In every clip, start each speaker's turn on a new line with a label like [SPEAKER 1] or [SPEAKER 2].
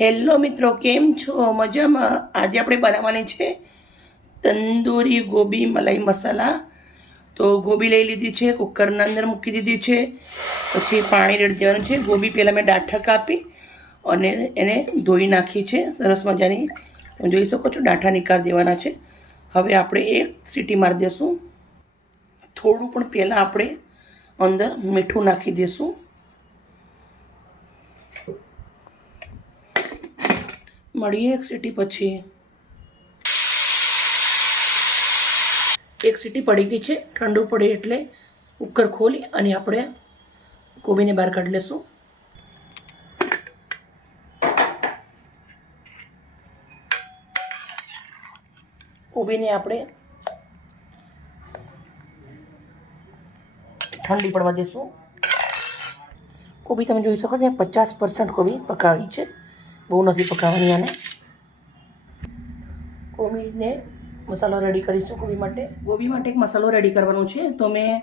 [SPEAKER 1] Hello મિત્રો, કેમ છો? મજામાં? આજે આપણે બનાવવાની છે તંદૂરી ગોબી મલાઈ મસાલા. તો ગોબી લઈ લીધી છે, કુકરના અંદર મૂકી દીધી છે. પછી પાણી રેડી દેવાનું છે. ગોબી પહેલાં મેં ડાંઠા કાપી અને એને ધોઈ નાખી છે. સરસ મજાની. તમે જોઈ શકો છો ડાંઠા નિકાળ દેવાના છે. હવે આપણે એક સીટી મારી દઈશું થોડું પણ પહેલાં આપણે અંદર મીઠું નાખી દઈશું મળીએ એક સીટી પછી. એક સીટી પડી ગઈ છે, ઠંડુ પડે એટલે કુકર ખોલી અને આપણે કોબીને બહાર કાઢી લેશું. કોબીને આપણે ઠંડી પડવા દેશું. કોબી તમે જોઈ શકો છો, પચાસ પર્સન્ટ કોબી પકાવી છે. બહુ નથી પકાવવાની આને. કોબીને મસાલો રેડી કરીશું કોબી માટે. ગોબી માટે એક મસાલો રેડી કરવાનો છે. તો મેં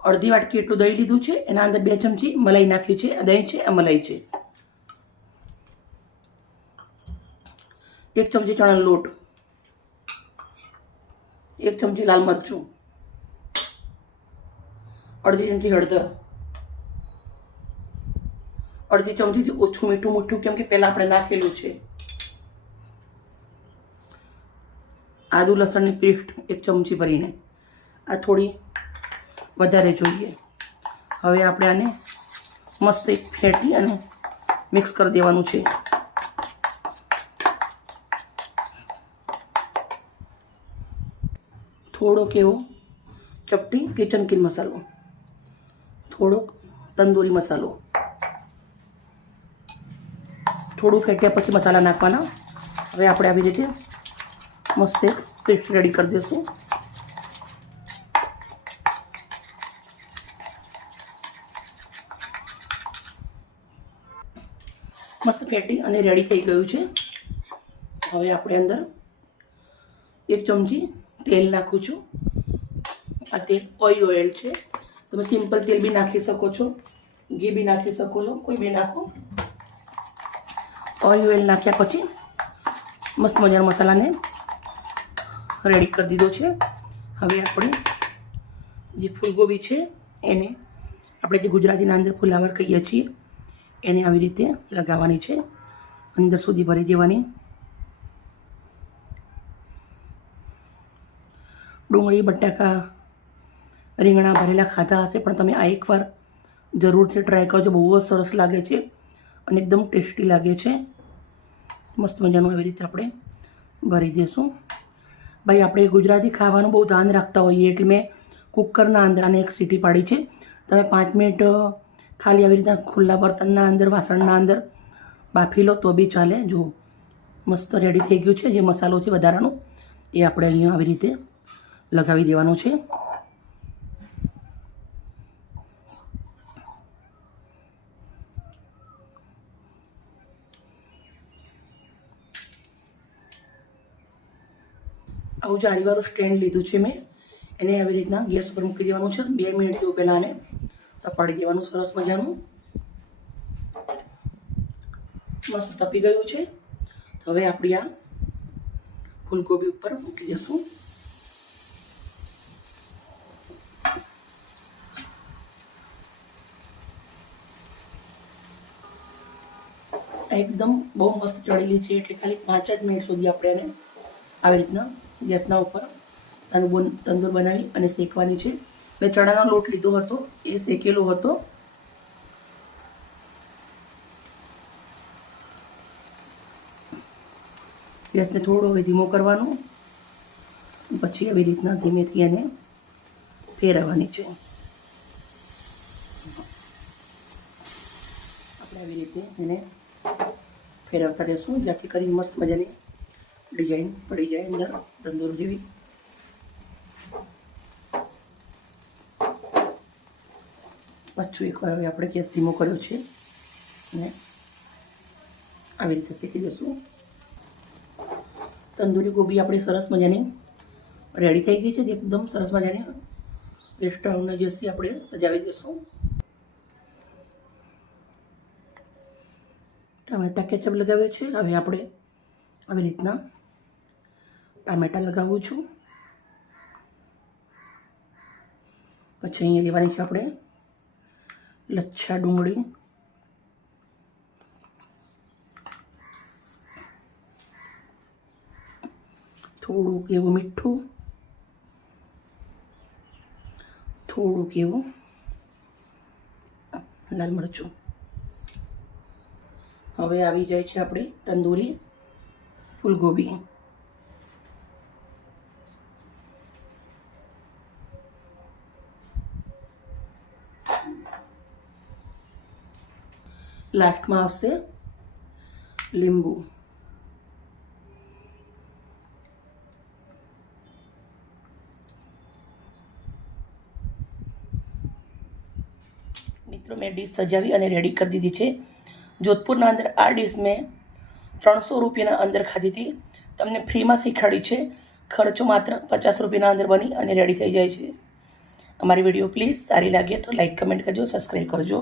[SPEAKER 1] અડધી વાટકી એટલું દહીં લીધું છે. એના અંદર બે ચમચી મલાઈ નાખી છે. દહીં છે, આ મલાઈ છે. એક ચમચી ચણાનો લોટ. એક ચમચી લાલ મરચું. અડધી ચમચી હળદર. અડધી ચમચીથી ઓછું મીઠું મીઠું, કેમ કે પહેલાં આપણે નાખેલું છે. આદુ લસણની પેસ્ટ એક ચમચી ભરીને આ થોડી વધારે જોઈએ. હવે આપણે આને મસ્ત એક ફેટી અને મિક્સ કરી દેવાનું છે. થોડોક એવો ચપટી કિચન કિન મસાલો. થોડોક તંદૂરી મસાલો. થોડું ફેટ્યા પછી મસાલા નાખવાના. હવે આપણે આવી રીતે મસ્ત એક પેસ્ટ રેડી કરી દઈશું મસ્ત ફેટી અને રેડી થઈ ગયું છે. હવે આપણે અંદર એક ચમચી તેલ નાખું છું. આ તેલ ઓઇલ ઓઇલ છે. તમે સિમ્પલ તેલ બી નાખી શકો છો, ઘી બી નાખી શકો છો, કોઈ બી નાખો. ઓઇલ ઓઇલ નાખ્યા પછી મસ્ત મજાના મસાલાને રેડી કરી દીધો છે. હવે આપણે જે ફૂલગોબી છે, એને આપણે જે ગુજરાતીના અંદર ફુલાવર કહીએ છીએ, એને આવી રીતે લગાવવાની છે. અંદર સુધી ભરી દેવાની. ડુંગળી, બટાકા, રીંગણા ભરેલા ખાધા હશે, પણ તમે આ એકવાર જરૂરથી ટ્રાય કરજો. બહુ જ સરસ લાગે છે. અને એકદમ ટેસ્ટી લાગે છે. મસ્ત મજાનું આવી રીતે આપણે ભરી દઈશું ભાઈ, આપણે ગુજરાતી ખાવાનું બહુ ધ્યાન રાખતા હોઈએ એટલે મેં કુકરના અંદર આને એક સીટી પાડી છે. તમે પાંચ મિનિટ ખાલી આવી રીતના ખુલ્લા બર્તનના અંદર, વાસણના અંદર બાફી લો, તો બી ચાલે. જો મસ્ત રેડી થઈ ગયું છે, જે મસાલો છે વધારાનો, એ આપણે અહીંયા આવી રીતે લગાવી દેવાનું છે. આવું જારીવાળું સ્ટેન્ડ લીધું છે મેં. એને આવી રીતના ગેસ ઉપર મૂકી દેવાનું છે. બે મિનિટ જેવું પહેલાં આને તપાડી દેવાનું, સરસ મજાનું. મસ્ત તપી ગયું છે. તો હવે આપણી આ ફૂલગોબી ઉપર મૂકી દઈશું એકદમ બહુ મસ્ત ચડેલી છે, એટલે ખાલી પાંચ જ મિનિટ સુધી આપણે એને આવી રીતના ગેસના ઉપર આનું બોન તંદૂર બનાવી અને શેકવાની છે. મેં ચણાનો લોટ લીધો હતો, એ શેકેલો હતો. ગેસને થોડો હવે ધીમો કરવાનો. પછી આવી રીતના ધીમેથી એને ફેરવવાની છે. આપણે આવી રીતે એને ફેરવતા રહેશું. જેથી કરી મસ્ત મજાની ડિઝાઇન પડી જાય અંદર તંદૂર જેવી. પાછું એકવાર હવે આપણે ગેસ ધીમો કર્યો છે, અને આવી રીતે શેકી દઈશું. તંદૂરી ગોબી આપણી સરસ મજાની રેડી થઈ ગઈ છે એકદમ સરસ મજાની રેસ્ટોરન્ટને જેસી આપણે સજાવી દઈશું. ટામેટા કેચઅપ લગાવ્યો છે, હવે આપણે આવી રીતના ટામેટા લગાવું છું. પછી અહીંયા લેવાની છે આપણે લચ્છા ડુંગળી. થોડુંક એવું મીઠું. થોડુંક એવું લાલ મરચું. હવે આવી જાય છે આપણે તંદૂરી ફૂલગોબી. લાસ્ટમાં આવશે લીંબુ મિત્રો, મેં ડીશ સજાવી અને રેડી કરી દીધી છે. જોધપુરના અંદર આ ડીશ મેં ત્રણસો રૂપિયાના અંદર ખાધી હતી. તમને ફ્રીમાં શીખવાડી છે. ખર્ચો માત્ર પચાસ રૂપિયાના અંદર બની અને રેડી થઈ જાય છે. અમારી વીડિયો પ્લીઝ સારી લાગે તો લાઇક કમેન્ટ કરજો સબસ્ક્રાઈબ કરજો.